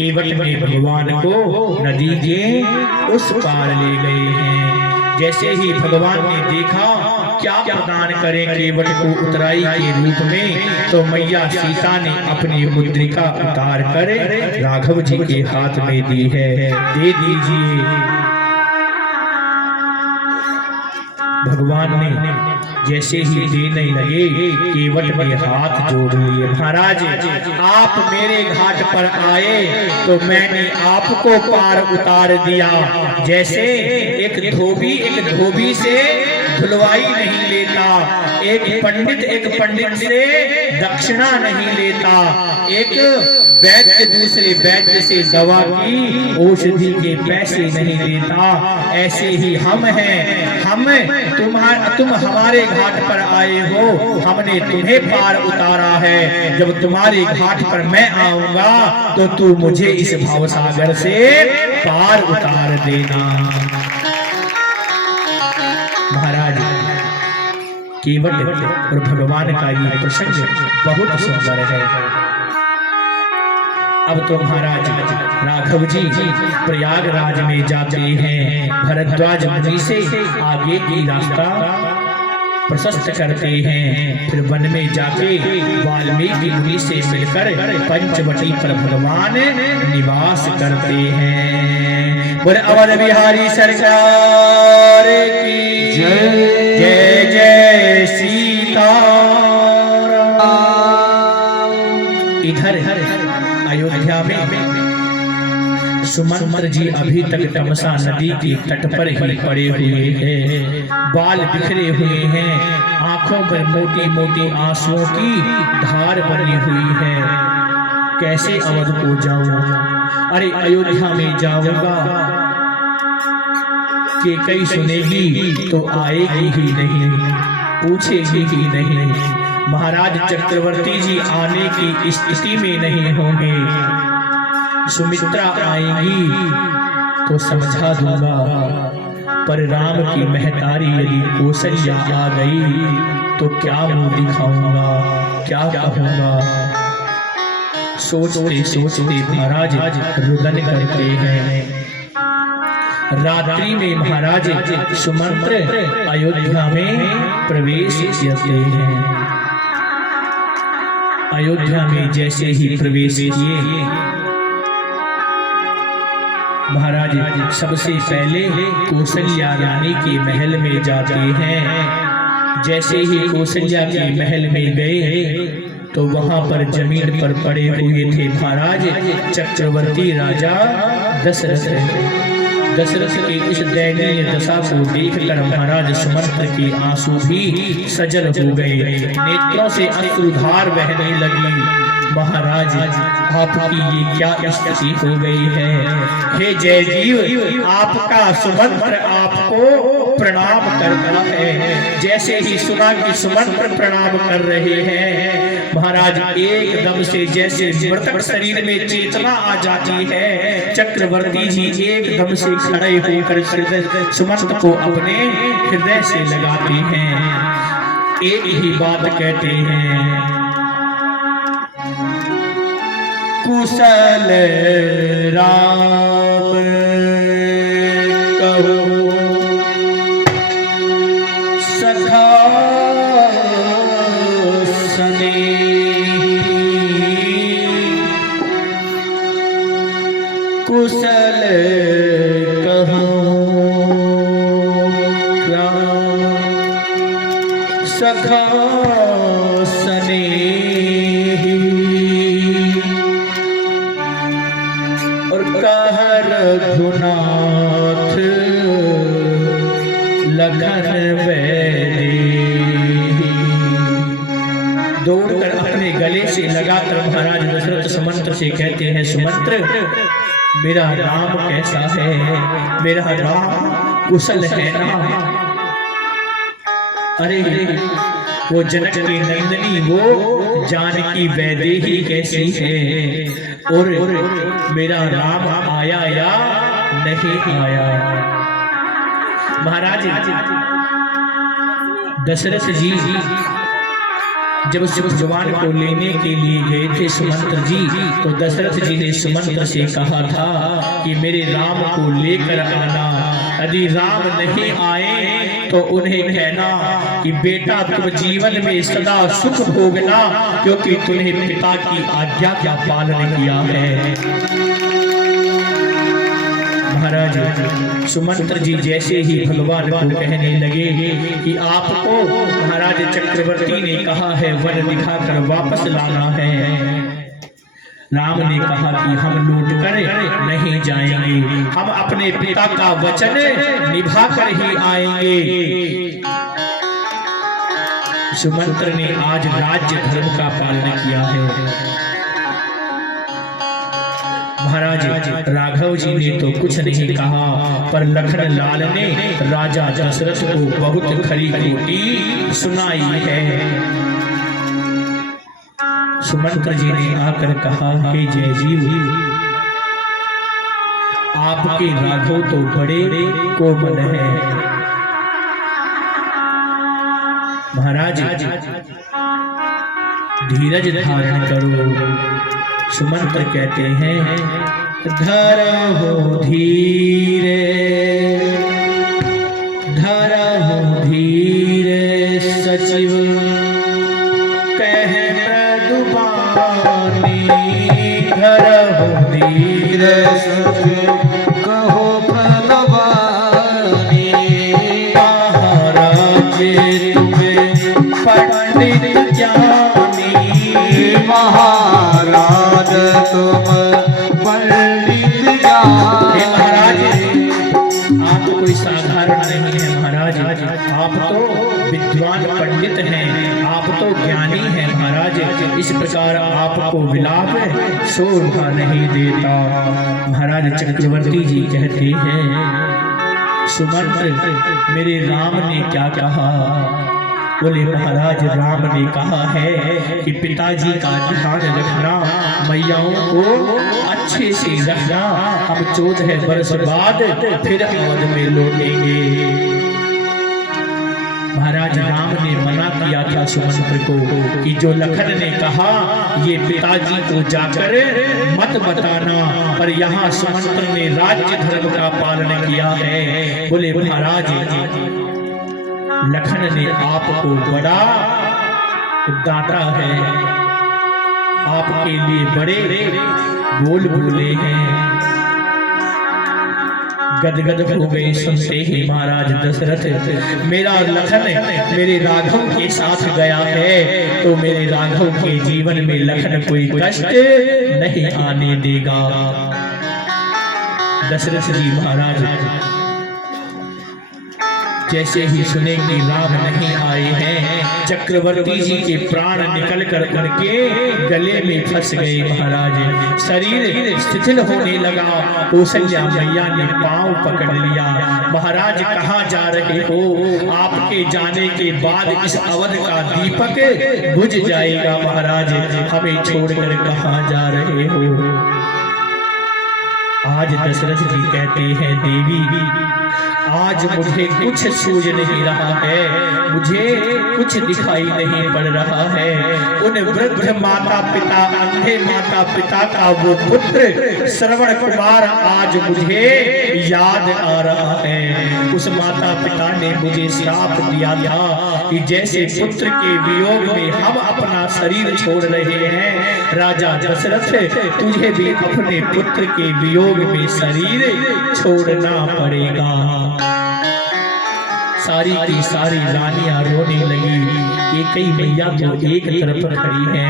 केवट में भगवान को नदी के उस पार ले गए हैं। जैसे ही भगवान ने देखा क्या प्रदान करें केवट को उतराई के रूप में, तो मैया सीता ने अपनी मुद्रिका उतार कर राघव जी के हाथ में दी है। दे दीजिए। भगवान ने जैसे ही देने लगे केवट में हाथ जोड़ लिए। महाराज आप मेरे घाट पर आए तो मैंने आपको पार उतार दिया। जैसे एक धोबी से धुलवाई नहीं लेता, एक पंडित से दक्षिणा नहीं लेता, एक वैद्य दूसरे वैद्य से दवा की औषधि के पैसे नहीं लेता, ऐसे ही हम हैं। तुम हमारे घाट पर आए हो, हमने तुम्हें पार उतारा है। जब तुम्हारे घाट पर मैं आऊंगा तो तू मुझे इस भवसागर से पार उतार देना। महाराज केवट और भगवान का ये प्रसंग बहुत सुंदर है। अब तो महाराज राघव जी प्रयागराज में जाते हैं, भरद्वाज मुनि से आगे की रास्ता प्रशस्त करते हैं। फिर वन में जाके वाल्मीकि मुनि से मिलकर पंचवटी पर भगवान निवास करते हैं। बोले अवध बिहारी सरकार की जय। जय जय सीताराम। इधर अयोध्या में सुमंत्र जी अभी तक तमसा नदी के तट पर ही पड़े हुए हैं, बाल बिखरे हुए हैं, आंखों पर मोटी मोटी आंसुओं की धार बनी हुई है। कैसे अवध को जाऊं? अरे अयोध्या में जाऊंगा कि कई सुनेगी तो आएगी ही नहीं, पूछेगी ही नहीं। महाराज चक्रवर्ती जी आने की स्थिति में नहीं होंगे, सुमित्रा आएंगी तो समझा दूंगा, पर राम की महतारी यदि कौशल्या आ गई तो क्या मुंह दिखाऊंगा, क्या कहूंगा। सोचते सोचते महाराज रुदन करते हैं। रात्रि में महाराज सुमंत्र अयोध्या में प्रवेश करते हैं। अयोध्या में जैसे ही प्रवेश किए महाराज सबसे पहले कौशल्या रानी के महल में जाते हैं। जैसे ही कौशल्या के महल में गए तो वहां पर जमीन पर पड़े हुए थे महाराज चक्रवर्ती राजा दशरथ की इस दयनीय दशा को देखकर महाराज सुमंत्र के आंसू भी सजल हो गए, नेत्रों से अश्रुधार बहने लगी। महाराज आपकी ये क्या स्थिति हो गई है? हे जय जीव, आपका सुमंत्र आपको प्रणाम करता है। जैसे ही सुना कि सुमंत्र प्रणाम कर रहे हैं महाराज एकदम से जैसे मृतक शरीर में चेतना आ जाती है, चक्रवर्ती जी एकदम से खड़े होकर सुमंत्र को अपने हृदय से लगाते हैं। एक ही बात कहते हैं, कुशल राम कहो सखा सनेही, कुशल कहो सखा सनेही, और कहर रघुनाथ लखन वैदेही। दौड़कर अपने गले से लगाकर महाराज दशरथ सुमंत्र से कहते हैं, सुमंत्र मेरा राम कैसा है? मेरा राम कुशल है ना? अरे वो जनक की नंदनी वो जानकी वैदेही कैसी है? और मेरा राम आया या नहीं आया? महाराज दशरथ जी जब जवान को लेने के लिए गए थे सुमंत्र जी, तो दशरथ जी ने सुमंत्र से कहा था कि मेरे राम को लेकर आना। यदि राम नहीं आए तो उन्हें कहना कि बेटा तुम जीवन में सदा सुख भोगना, क्योंकि तुम्हें पिता की आज्ञा का पालन किया है। महाराज सुमंत्र जी जैसे ही भगवान को कहने लगे कि आपको महाराज चक्रवर्ती ने कहा है वन दिखाकर वापस लाना है, राम ने कहा कि हम लौट कर नहीं जाएंगे, हम अपने पिता का वचन निभा कर ही आएंगे। सुमंत्र ने आज राज्य धर्म का पालन किया है। महाराज राघव जी ने तो कुछ नहीं कहा, पर लखन लाल ने राजा दशरथ को बहुत खरी खोटी सुनाई है। सुमंत्र जी ने आकर कहा हे जय जीव, आपके राघव तो बड़े कोमल है। महाराज धीरज धारण करो। सुमंत्र कहते हैं धरहु धीरे, धरहु धीरे सचिव कह मृदुबानी, धरहु धीरे सचिव कहो मृदुबानी, महाराज तुम्हें पंडित ज्ञानी, महाराज तुम पंडित ज्ञानी। महाराज आप कोई साधारण नहीं है महाराज, आप तो विद्वान पंडित हैं, आप तो ज्ञानी हैं महाराज। इस प्रकार आपको विलाप शोभा नहीं देता। महाराज चक्रवर्ती जी कहते हैं सुमंत्र मेरे राम ने क्या कहा? बोले महाराज राम ने कहा है कि पिताजी का ध्यान रखना, मैयाओं को अच्छे से रखना, हम 14 वर्ष बाद फिर अवध में लौटेंगे। महाराज राम ने मना किया था सुमंत्र को कि जो लखन ने कहा ये पिताजी को जाकर मत बताना, पर यहाँ सुमंत्र ने राज्य धर्म का पालन किया है। बोले महाराज लखन ने आपको बड़ा डांटा है, आपके लिए बड़े बोल बोले हैं। गदगद हो गए सुनते ही महाराज दशरथ, मेरा लखन मेरे राघव के साथ गया है तो मेरे राघव के जीवन में लखन कोई कष्ट नहीं आने देगा। दशरथ जी महाराज जैसे ही सुने कि राम नहीं आए हैं, चक्रवर्ती जी के प्राण निकल कर उनके गले में फंस गए। महाराज शरीर शिथिल होने लगा। कौशल्या मैया ने पांव पकड़ लिया। महाराज कहाँ जा रहे हो? आपके जाने के बाद इस अवध का दीपक बुझ जाएगा। महाराज हमें छोड़कर कहाँ जा रहे हो? आज दशरथ जी कहते हैं देवी आज मुझे कुछ सूझ नहीं रहा है, मुझे कुछ दिखाई नहीं पड़ रहा है। उन वृद्ध माता पिता, अंधे माता पिता का वो पुत्र श्रवण कुमार आज मुझे याद आ रहा है। उस माता पिता ने मुझे श्राप दिया था कि जैसे पुत्र के वियोग में हम अपना शरीर छोड़ रहे हैं, राजा दशरथ तुझे भी अपने पुत्र के वियोग में शरीर छोड़ना पड़ेगा। सारी की सारी रानियां रोने लगी। एक ही मैया तो एक तरफ खड़ी है।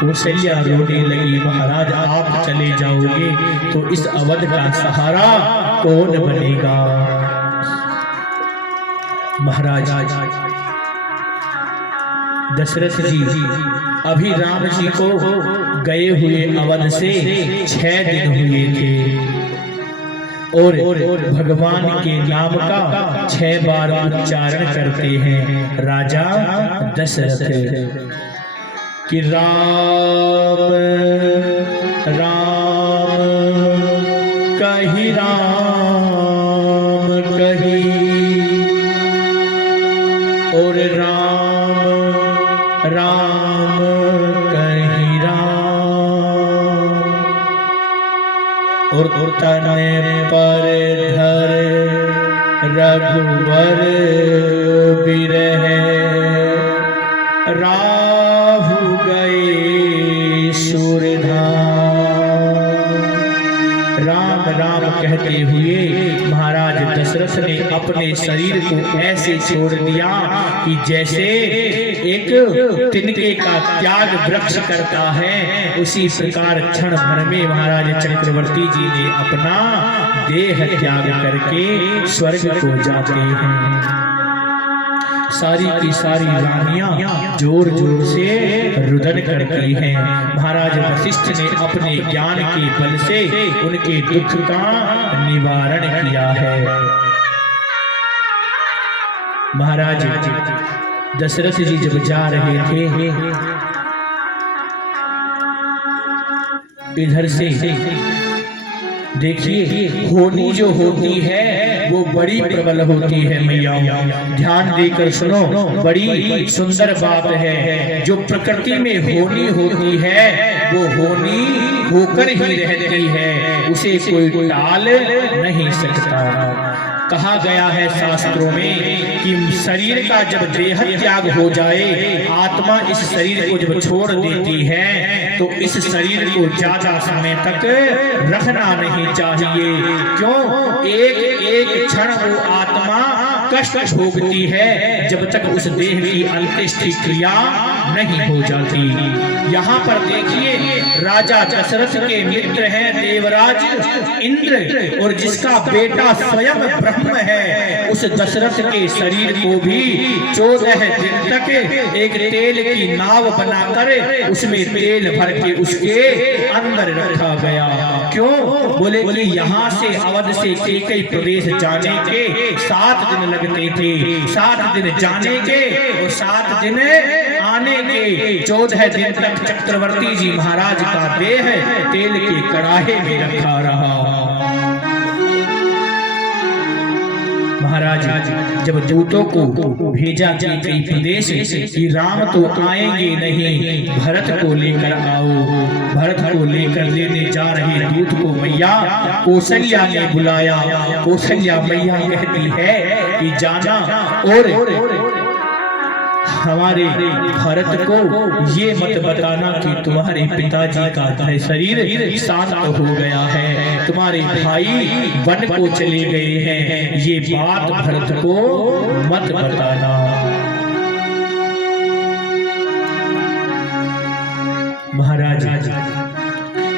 कौशल्या रोने लगी। महाराज आप चले जाओगे तो इस अवध का सहारा कौन बनेगा? महाराज दशरथ जी अभी राम जी को गए हुए अवध से 6 दिन हुए थे और भगवान के नाम का 6 बार उच्चारण करते हैं राजा दशरथ कि राम राम कही राम कही और राम और तन पर धर रघुवर बिरह राहु गए सुरधाम। राम राम कहते हुए महाराज दशरथ ने अपने शरीर को ऐसे छोड़ दिया कि जैसे एक तिनके का त्याग वृक्ष करता है, उसी प्रकार क्षण भर में महाराज चक्रवर्ती जी ने अपना देह त्याग करके स्वर्ग को जाते हैं। सारी की सारी रानियां जोर जोर से रुदन करती हैं। महाराज वशिष्ठ ने अपने ज्ञान के बल से उनके दुख का निवारण किया है। महाराज दशरथ जी जब जा रहे थे, इधर से देखिए होनी जो होती है वो बड़ी प्रबल होती है। मैया ध्यान देकर सुनो, बड़ी सुंदर बात है। जो प्रकृति में होनी होती है वो होनी होकर ही रहती है, उसे कोई टाल नहीं सकता। कहा गया है शास्त्रों में कि शरीर का जब देह त्याग हो जाए, आत्मा इस शरीर को जब छोड़ देती है तो इस शरीर को ज्यादा समय तक रखना नहीं चाहिए। क्यों? एक एक क्षण वो आत्मा कष्ट भोगती है जब तक उस देह की अंत्येष्टि क्रिया नहीं हो जाती। यहाँ पर देखिए राजा दशरथ के मित्र हैं देवराज इंद्र, और जिसका बेटा स्वयं ब्रह्म है, उस दशरथ के शरीर को भी 14 दिन तक एक तेल की नाव बनाकर उसमें तेल भर के उसके अंदर रखा गया। क्यों? बोले कि यहाँ से अवध से कैकेयी प्रदेश जाने के 7 दिन लगते थे। 7 दिन जाने के और 7 दिन आने के, 14 दिन तक चक्रवर्ती जी महाराज का देह तेल के कड़ाहे में रखा रहा। महाराज जब दूतों को भेजा कैकेयी प्रदेश कि राम तो आएंगे नहीं, भरत को लेकर आओ। भरत को लेकर लेने जा रहे दूत को मैया कौशल्या ने बुलाया। कौशल्या मैया कहती है कि जाना और हमारे भरत को ये मत बताना कि तुम्हारे पिताजी का शरीर शांत हो गया है, तुम्हारे भाई वन को चले गए हैं, ये बात भरत को मत बताना। महाराज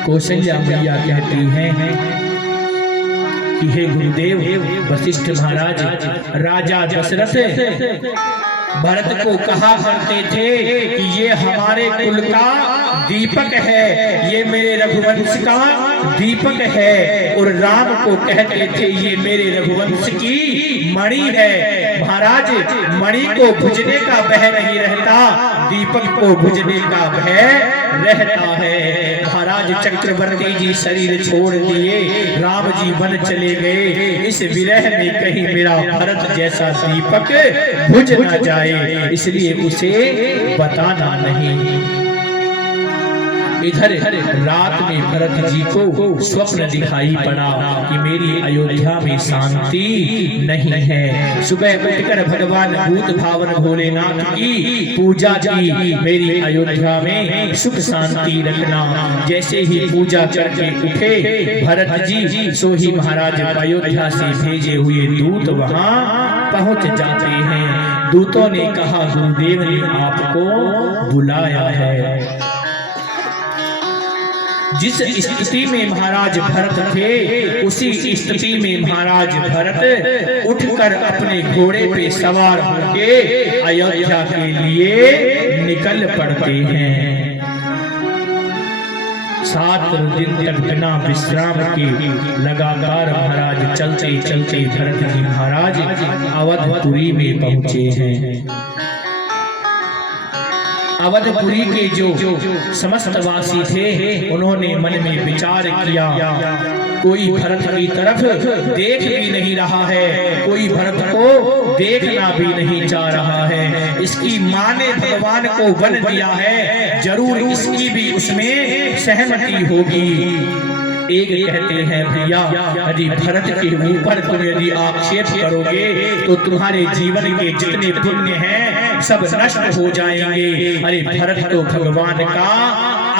कौशल्या मैया कहती हैं कि हे गुरुदेव वशिष्ठ महाराज, राजा दशरथ भरत को कहा करते थे कि ये हमारे कुल का दीपक है, ये मेरे रघुवंश का दीपक है, और राम को कहते थे ये मेरे रघुवंश की मणि है। महाराज मणि को भुजने का भय नहीं रहता, दीपक को भुजने का भय रहता है। महाराज चक्रवर्ती जी शरीर छोड़ दिए, राम जी वन चले गए, इस विरह में कहीं मेरा भरत जैसा दीपक बुझ न जाए, इसलिए उसे बताना नहीं। इधर रात में भरत जी को स्वप्न दिखाई पड़ा कि मेरी अयोध्या में शांति नहीं है। सुबह उठकर भगवान भूत भावन भोलेनाथ की पूजा की, मेरी अयोध्या में सुख शांति रखना। जैसे ही पूजा करके उठे भरत जी, सो ही महाराज अयोध्या से भेजे हुए दूत वहां पहुंच जाते हैं। दूतों ने कहा गुरुदेव ने आपको बुलाया है। जिस स्थिति में महाराज भरत थे, उसी स्थिति में महाराज भरत उठकर अपने घोड़े पे सवार होकर अयोध्या के लिए निकल पड़ते हैं। 7 दिन तक बिना विश्राम के लगातार महाराज चलते चलते भरत जी महाराज अवधपुरी में पहुंचे हैं। अवधपुरी के जो समस्त वासी थे, उन्होंने मन में विचार किया, कोई भरत की तरफ देख भी नहीं रहा है, कोई भरत को देखना भी नहीं चाह रहा है। इसकी मां ने भगवान को वन दिया है, जरूर इसकी भी उसमें सहमति होगी। एक कहते हैं भैया यदि भरत के ऊपर तुम यदि आक्षेप करोगे तो तुम्हारे जीवन के जितने पुण्य हैं सब नष्ट हो जाएंगे। अरे भरत तो भगवान का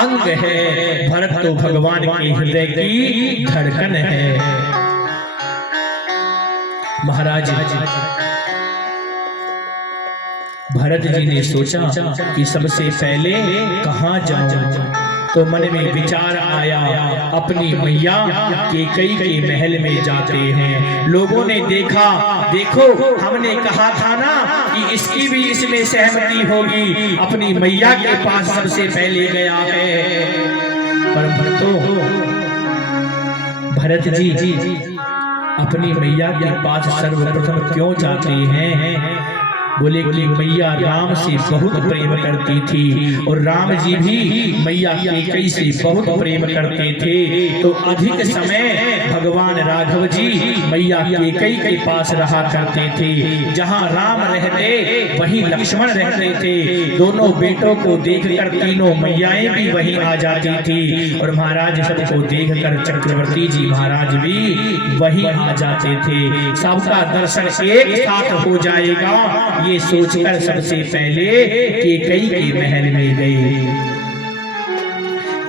अंग है, भरत तो भगवान के हृदय की धड़कन है। महाराज भरत जी ने सोचा कि सबसे पहले कहाँ जाऊं, तो मन में विचार आया अपनी मैया कैकेयी के महल में जाते हैं। लोगों ने देखा, देखो हमने कहा था ना कि इसकी भी इसमें सहमति होगी, अपनी मैया के पास सबसे पहले गया है। पर भरत जी अपनी मैया के पास सर्वप्रथम क्यों जाते हैं? बोले कि मैया राम से बहुत प्रेम करती थी और राम जी भी मैया कैकेयी से बहुत प्रेम करते थे। तो अधिक समय भगवान राघव जी मैया कैकेयी के पास रहा करते थे। जहाँ राम रहते वहीं लक्ष्मण रहते थे। दोनों बेटों को देखकर तीनों मैयाएं भी वहीं आ जाती थी और महाराज सबको देखकर चक्रवर्ती जी महाराज भी वहीं आ जाते थे। सबका दर्शन एक साथ हो जाएगा ये सोचकर सबसे पहले कैकेयी के महल में गए।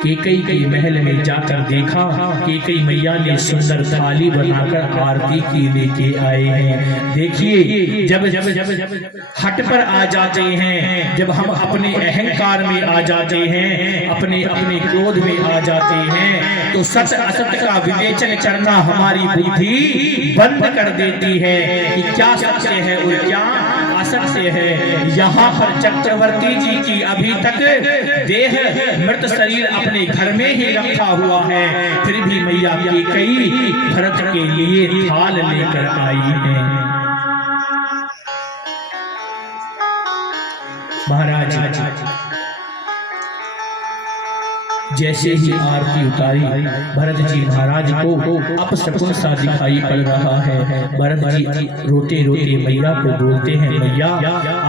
कैकेयी के महल में जाकर देखा कैकेयी मैया ने सुंदर थाली बनाकर आरती की लेके आए हैं। देखिए जब जब जब जब हट पर आ जाते हैं, जब हम अपने अहंकार में आ जाते हैं, अपने अपने क्रोध में आ जाते हैं, तो सच असत का विवेचन करना हमारी बुद्धि बंद कर देती है कि क्या सत्य है और क्या असत्य है। यहाँ पर चक्रवर्ती जी की अभी तक देह मृत शरीर अपने घर में ही रखा हुआ है, फिर भी मैया कैकेयी भरत के लिए थाल लेकर आई है। महाराज जैसे ही आरती उतारी भरत जी महाराज को अपशकुन सा दिखाई पड़ रहा है। भरत जी रोते रोते मैया को बोलते हैं, मैया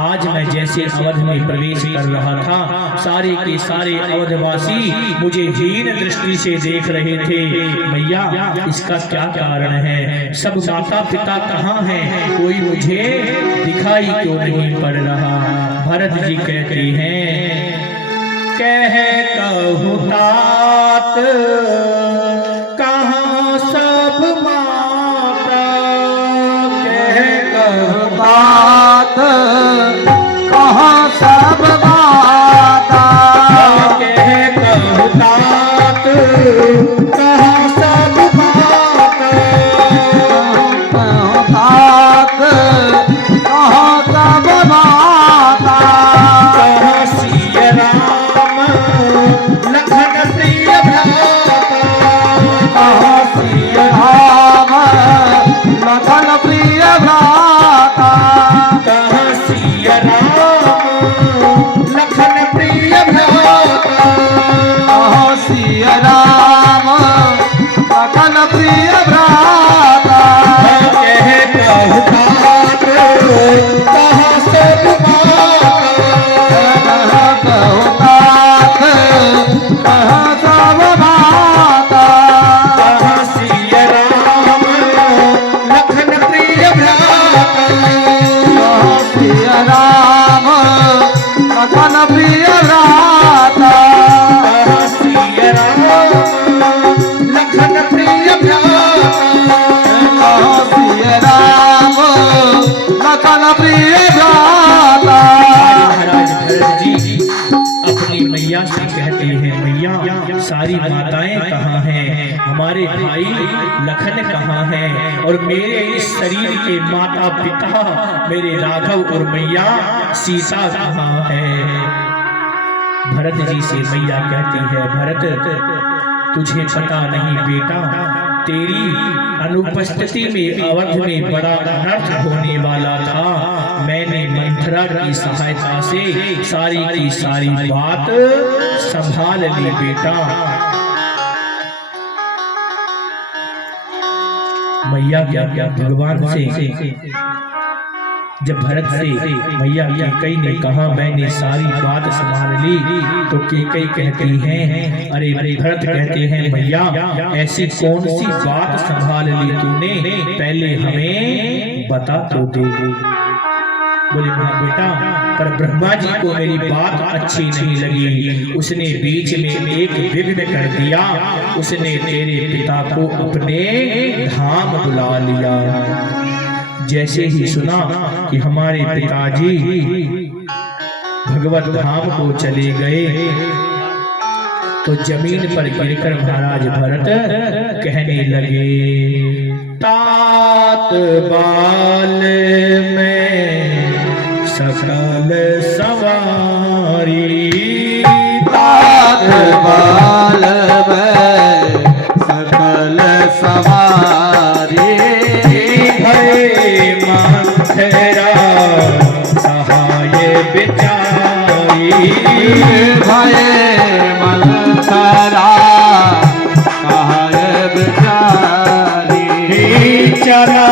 आज मैं जैसे अवध में प्रवेश कर रहा था, सारे के सारे अवधवासी मुझे हीन दृष्टि से देख रहे थे। मैया इसका क्या कारण है? सब माता पिता कहाँ हैं? कोई मुझे दिखाई क्यों नहीं पड़ रहा? भरत जी कहते हैं, कह कहूँ तात कहाँ सब माता, कह कहूँ तात कहाँ सब माता, कह कहूँ तात कहाँ सब माता, कहूँ तात कहाँ सब माता, कहाँ सिया राम लखन प्रिय भ्राता, कहाँ सिया राम लखन प्रिय भ्राता, कहाँ सिया राम लखन प्रिय भ्राता, कहाँ सिया राम लखन प्रिय भ्राता, कह कहूँ तात कहाँ सब माता, कह कहूँ तात कहाँ सब माता, कहाँ सिया राम लखन प्रिय भ्राता, कहाँ सिया राम लखन प्रिय भ्राता, कहाँ सिया राम लखन प्रिय भ्राता, कहाँ सिया राम लखन प्रिय भ्राता। महाराज भरत जी अपनी मैया से कहते हैं, मैया सारी माताएं कहाँ हैं? हमारे भाई लखन कहाँ हैं? और मेरे इस शरीर के माता पिता मेरे राघव और मैया सीता कहाँ है? भरत जी से मैया कहती है, भरत तुझे पता नहीं बेटा, तेरी अनुपस्थिति में अवध में बड़ा अनर्थ होने वाला था। मैंने मंथरा की सहायता से सारी की सारी बात संभाल ली बेटा। मैया क्या क्या भगवान से जब भरत से मैया कैकई ने कहा मैंने सारी बात संभाल ली, तो कैकई कहती हैं, अरे भरत कहते हैं मैया ऐसी कौन सी बात संभाल ली तूने, पहले हमें बता तो दे। बोले बेटा, पर ब्रह्मा जी को मेरी बात अच्छी नहीं लगी, उसने बीच में एक विघ्न कर दिया, उसने तेरे पिता को अपने धाम बुला लिया। जैसे ही सुना कि हमारे पिताजी भगवत धाम को चले गए, तो जमीन पर गिरकर महाराज भरत कहने लगे, तात बाल में सकल सवारी, तात बाल में सकल सवारी, भय मंथरा सहाय बिचारी, भय मंथरा सहाय बिचारी, चला